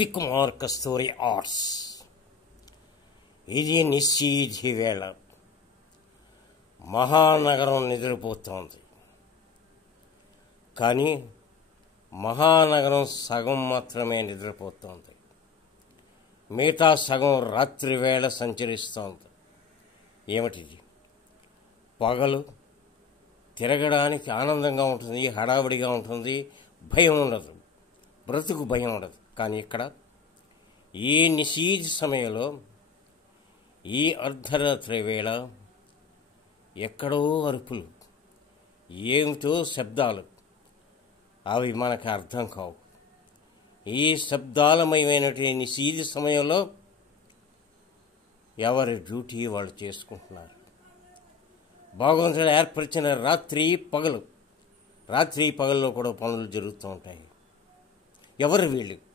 పికుమార్ కస్తూరి arts. ఇది నిశ్చీధి వేళ. మహానగరం నిద్రపోతోంది. కానీ మహానగరం సగం మాత్రమే నిద్రపోతోంది. మిగతా సగం రాత్రి వేళ సంచరిస్తోంది. ఏమిటిది? పగలు తిరగడానికి ఆనందంగా ఉంటుంది, హడావిడిగా ఉంటుంది, భయం ఉండదు, బ్రతుకు భయం ఉండదు. కానీ ఇక్కడ ఈ నిశీధ సమయంలో, ఈ అర్ధరాత్రి వేళ ఎక్కడో అరుపులు, ఏమిటో శబ్దాలు, అవి మనకు అర్థం కావు. ఈ శబ్దాలమయమైనటువంటి నిశీధ సమయంలో ఎవరి డ్యూటీ వాళ్ళు చేసుకుంటున్నారు. భగవంతుడు ఏర్పరిచిన రాత్రి పగలు, రాత్రి పగల్లో కూడా పనులు జరుగుతూ ఉంటాయి. ఎవరు వీళ్ళు?